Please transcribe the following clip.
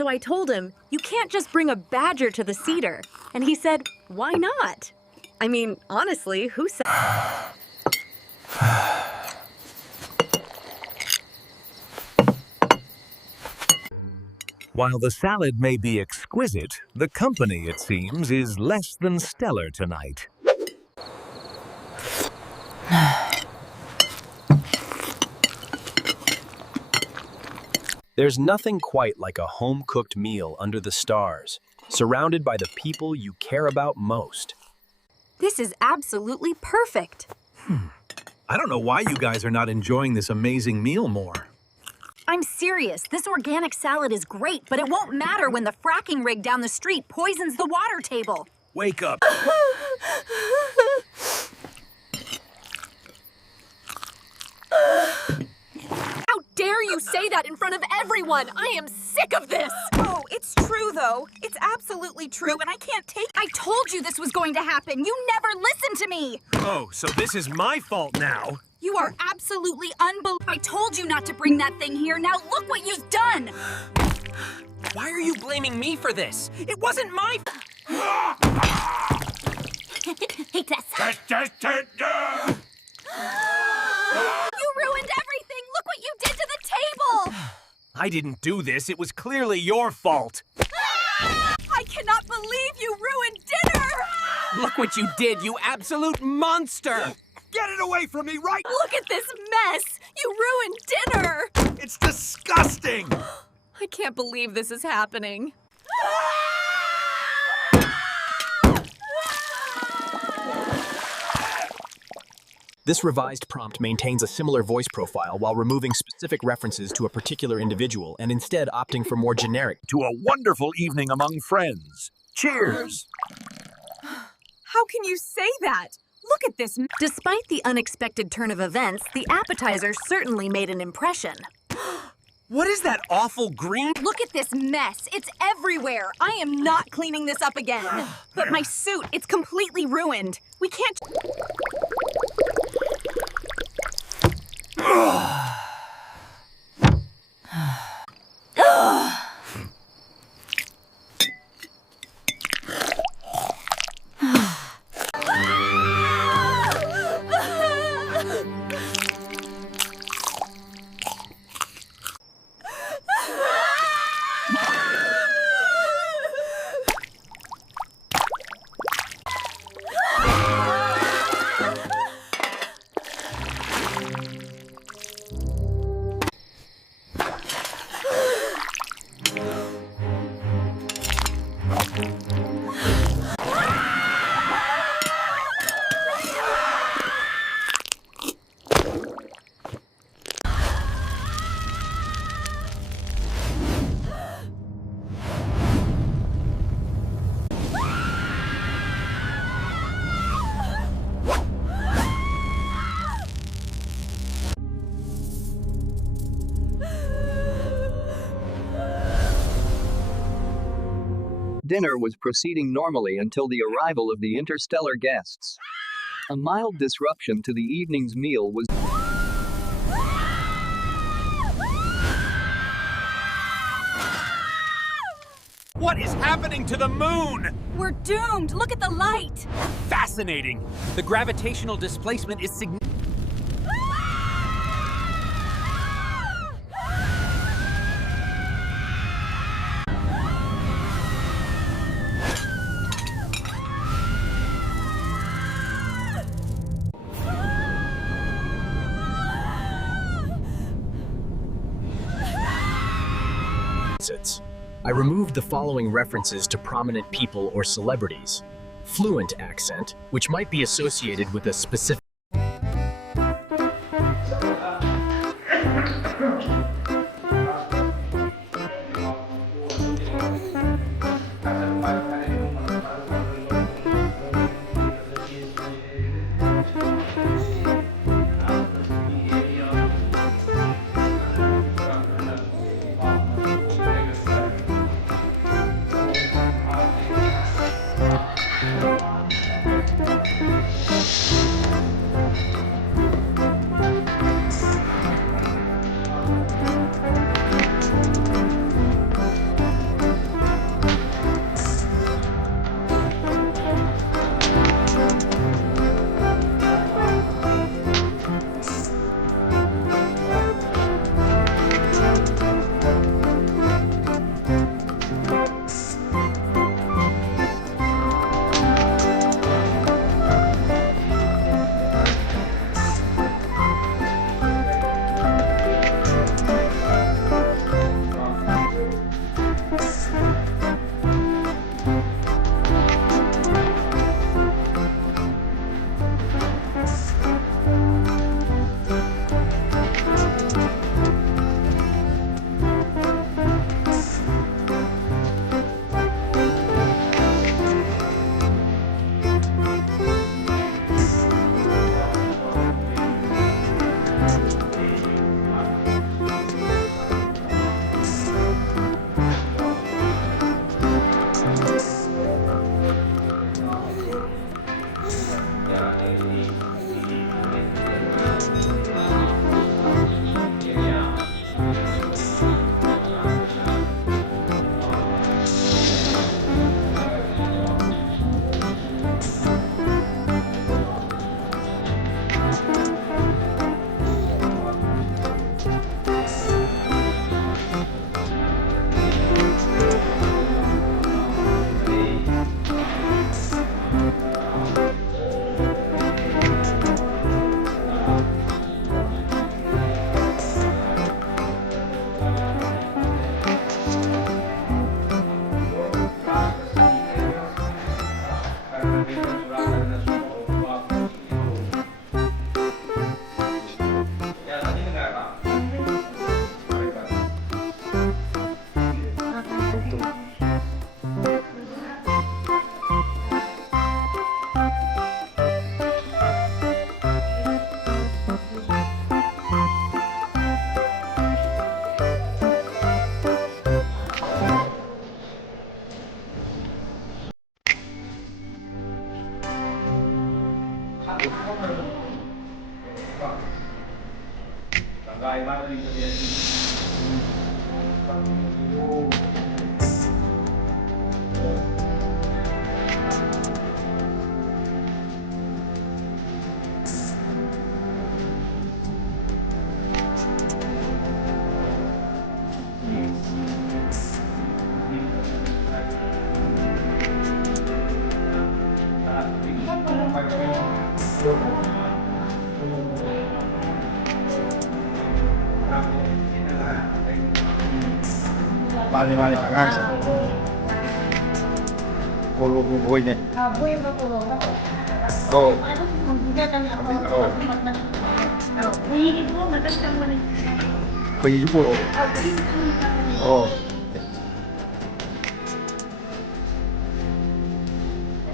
So I told him, you can't just bring a badger to the cedar. And he said, why not? I mean, honestly, who said... While the salad may be exquisite, the company, it seems, is less than stellar tonight. There's nothing quite like a home-cooked meal under the stars, surrounded by the people you care about most. This is absolutely perfect. I don't know why you guys are not enjoying this amazing meal more. I'm serious. This organic salad is great, but it won't matter when the fracking rig down the street poisons the water table. Wake up. How dare you say that in front of everyone? I am sick of this! Oh, it's true, though. It's absolutely true, and I can't take it. I told you this was going to happen. You never listened to me! Oh, so this is my fault now. You are absolutely unbelievable. I told you not to bring that thing here. Now look what you've done! Why are you blaming me for this? It wasn't my... Hey, Tess. You ruined everything! Look what you did to the table! I didn't do this. It was clearly your fault. I cannot believe you ruined dinner! Look what you did, you absolute monster! Get it away from me right now! Look at this mess! You ruined dinner! It's disgusting! I can't believe this is happening. This revised prompt maintains a similar voice profile while removing specific references to a particular individual and instead opting for more generic. To a wonderful evening among friends. Cheers! How can you say that? Look at this. Despite the unexpected turn of events, the appetizer certainly made an impression. What is that awful green? Look at this mess. It's everywhere. I am not cleaning this up again. But my suit, it's completely ruined. We can't... Dinner was proceeding normally until the arrival of the interstellar guests. A mild disruption to the evening's meal was... What is happening to the moon? We're doomed. Look at the light. Fascinating. The gravitational displacement is significant. I removed the following references to prominent people or celebrities. Fluent accent, which might be associated with a specific Mali, mali. Buhay niya. Oo. Pagiging po. Oo.